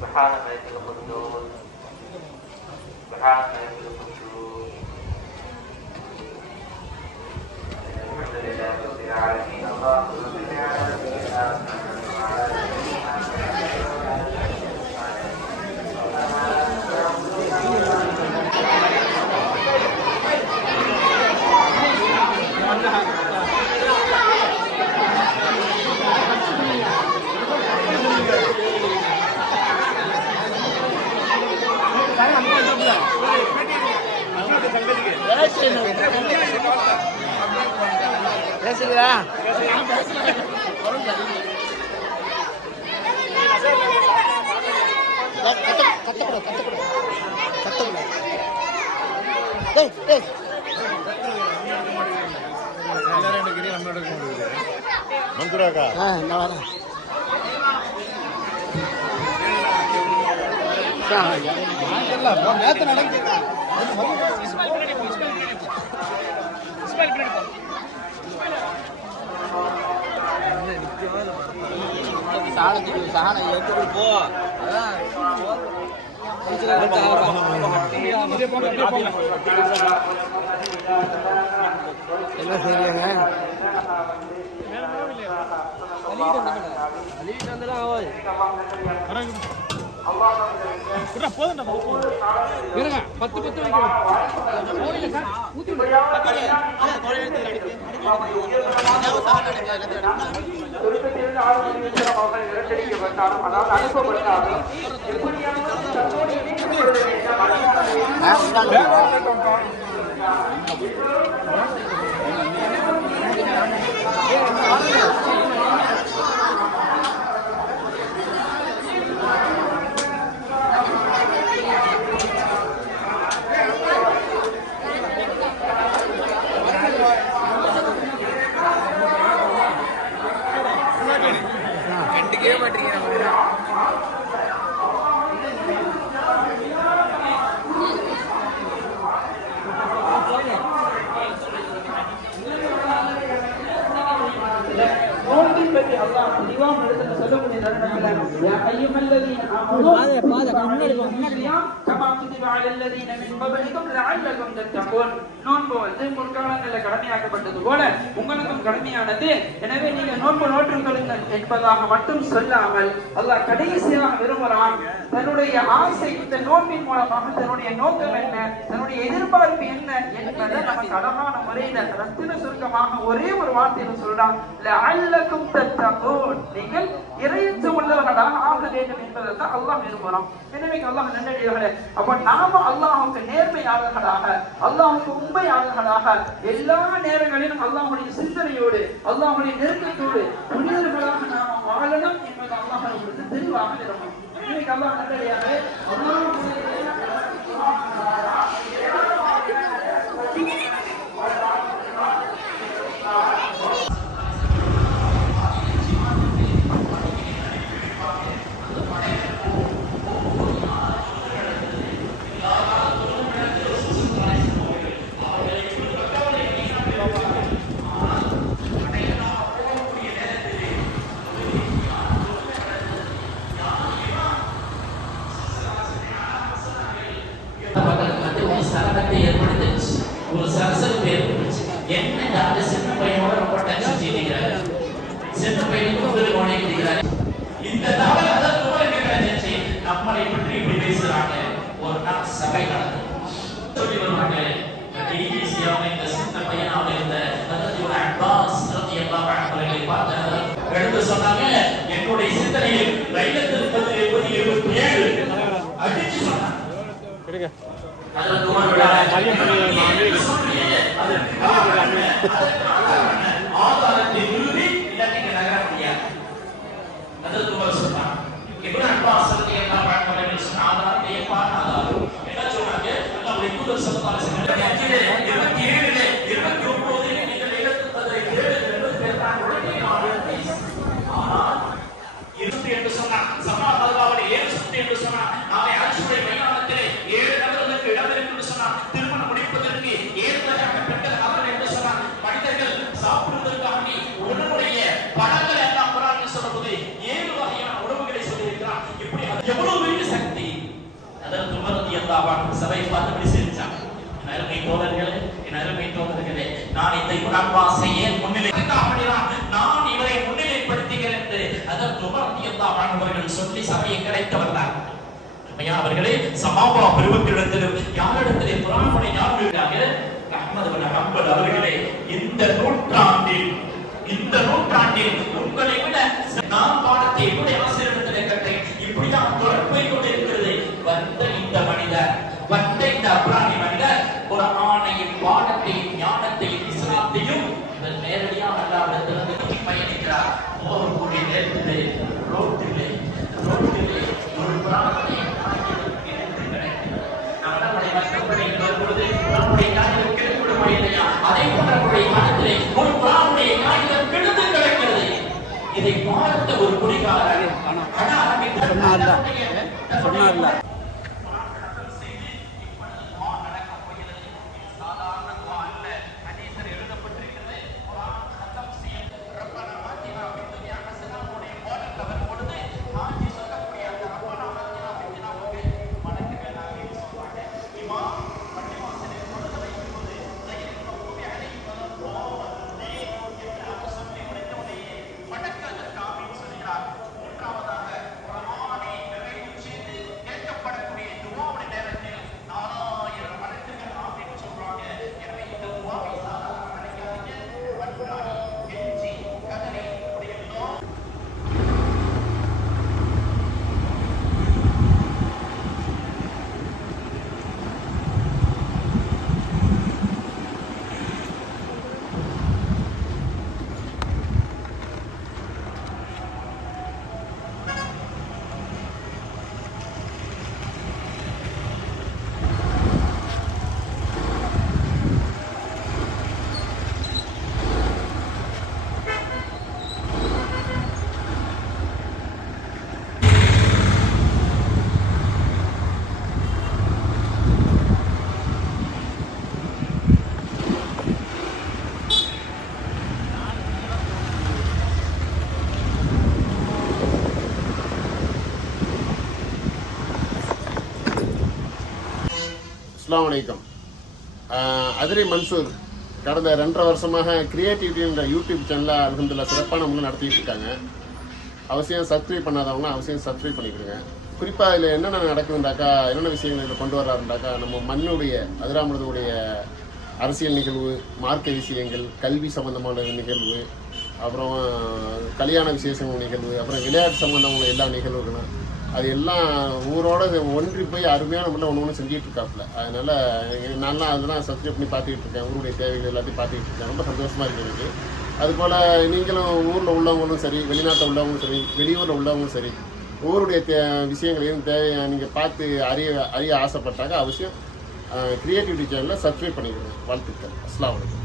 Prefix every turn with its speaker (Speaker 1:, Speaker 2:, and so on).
Speaker 1: سبحان ملك القدوس. سبحان ملك القدوس. الحمد لله رب العالمين. اللهم
Speaker 2: கத்தக்கூடாது கத்தக்கூடாது கத்தக்கூடாது டேய் டேய்
Speaker 3: மந்துராக்கா
Speaker 2: ஆ நான் வரேன்
Speaker 4: வைக்கணும்
Speaker 1: சொர்க்கத்திலிருந்து ஆறு மணி நேரம் இருங்க பத்து பத்து அனுப்பப்பட்டாலும் பற்றி அல்லாஹ் தெளிவான இடத்துல சொல்லக்கூடிய ஸியாம் கமா குதிப அலல்லதீன மின் கப்லிக்கும் லஅல்லகும் தத்தகூன். நோன்பு வந்து முற்காலங்களில் கடமையாக்கப்பட்டது போல உங்களுக்கும் கடமையானது. எனவே நீங்க நோன்பு நோற்றுக் என்பதாக மட்டும் சொல்லாமல் அல்லாஹ் கடைசியாக விரும்புகிறான். தன்னுடைய ஆசை இந்த நோன்பின் மூலமாக தன்னுடைய நோக்கம் என்ன? தன்னுடைய எதிர்பார்ப்பு என்ன என்பதை நமக்கு அழகான முறையில ரத்தின சுருக்கமாக ஒரே ஒரு வார்த்தையில சொல்றான். லஅல்லகும் தத்தகூன். நீங்கள் இறையச்சம் உள்ளவர்களாக ஆக வேண்டும் என்பதை தான் அல்லாஹ் விரும்புகிறான். எனவே அல்லாஹ் நல்லடியார்களே அப்ப நாம அல்லாஹுக்கு நேர்மையாளர்களாக அல்லாஹுக்கு உண்மையாளர்களாக எல்லா நேரங்களிலும் அல்லாஹுடைய சிந்தனையோடு அல்லாஹுடைய நெருக்கத்தோடு புனிதர்களாக நாம வாழணும் என்பது அல்லாஹ் தெளிவாக இருக்கும் இன்னைக்கு அல்லாஹ் நல்லடியார்களே
Speaker 5: ஒரு ஏற்படுத்துச்சு ஒரு சரசரப்பு ஏற்பட்டுச்சு. என்ன அந்த சின்ன பையனோட ரொம்ப டென்ஷன் செய்திருக்கிறாரு சின்ன பையனுக்கு உங்களுக்கு உடைக்கிறாரு இந்த தவறு அதற்கு கூட கேட்கிறாச்சு நம்மளை பற்றி இப்படி பேசுறாங்க. ஒரு நாள் சபை நடக்கும். சொல்லி வருவாங்க டிவிசியாக இந்த சின்ன பையன் இருந்த ஒரு விழா ஆதாரத்தை சபையை பார்த்து இப்படி சிரிச்சான் அருமை தோழர்களே என் அருமை தோழர்களே நான் இந்த குரான் வாசை ஏன் முன்னிலை நான் இவரை முன்னிலைப்படுத்துகிறேன் என்று அதற்கு உமர் சொல்லி சபையை கிடைத்தவர் தான் ஐயா அவர்களே சமாபா பெருமக்களிடத்திலும் யாரிடத்திலே புராணமனை யார் விழுந்தாங்க அஹமது அவர்களே இந்த நூற்றாண்டில் இந்த நூற்றாண்டில் அல்லாவிடத்திலிருந்து பயணிக்கிறார் போகக்கூடிய நேரத்திலே ரோட்டிலே ரோட்டிலே ஒரு வரும்பொழுது நம்முடைய காரியம் கெடுபடுமா இல்லையா? அதே போன்ற நம்முடைய காலத்திலே ஒரு பிராணுடைய காகிதம் கிடந்து கிடக்கிறது. இதை பார்த்த ஒரு
Speaker 2: சொன்னார்ல. சொன்னார்ல.
Speaker 3: அஸ்லாம் வலைக்கம் அதிரை மன்சூர் கடந்த ரெண்டரை வருஷமாக கிரியேட்டிவிட்டி என்ற யூடியூப் சேனலில் அல்ஹம்துலில்லாஹ் சிறப்பான முறை நடத்திட்டு இருக்காங்க. அவசியம் சப்ஸ்கிரைப் பண்ணாதவங்க அவசியம் சப்ஸ்கிரைப் பண்ணிக்கிடுங்க. குறிப்பாக இதில் என்னென்ன நடக்குதுண்டாக்கா என்னென்ன விஷயங்கள் இதில் கொண்டு வர்றாருண்டாக்கா நம்ம மண்ணுடைய அதிராமிரதனுடைய அரசியல் நிகழ்வு மார்க்க விஷயங்கள் கல்வி சம்பந்தமான நிகழ்வு அப்புறம் கல்யாண விசேஷங்கள் நிகழ்வு அப்புறம் விளையாட்டு சம்பந்தமான எல்லா நிகழ்வுகளும் அது எல்லாம் ஊரோட ஒன்றி போய் அருமையான முறையில் ஒன்று ஒன்று செஞ்சுட்டு இருக்காப்புல அதனால நல்லா நான்லாம் அதெல்லாம் சப்ஸ்கிரைப் பண்ணி பார்த்துக்கிட்டு இருக்கேன் ஊருடைய தேவைகள் எல்லாத்தையும் பார்த்துக்கிட்டு இருக்கேன் ரொம்ப சந்தோஷமா இருக்கு எனக்கு. அதுபோல் நீங்களும் ஊரில் உள்ளவங்களும் சரி வெளிநாட்டில் உள்ளவங்களும் சரி வெளியூரில் உள்ளவங்களும் சரி ஊருடைய தே விஷயங்களையும் தேவையை நீங்கள் பார்த்து அறிய அறிய ஆசைப்பட்டாங்க அவசியம் கிரியேட்டிவிட்டி சேனலில் சப்ஸ்கிரைப் பண்ணிக்கிறேன் வாழ்த்துக்கள். அஸ்லாம் வலைக்கம்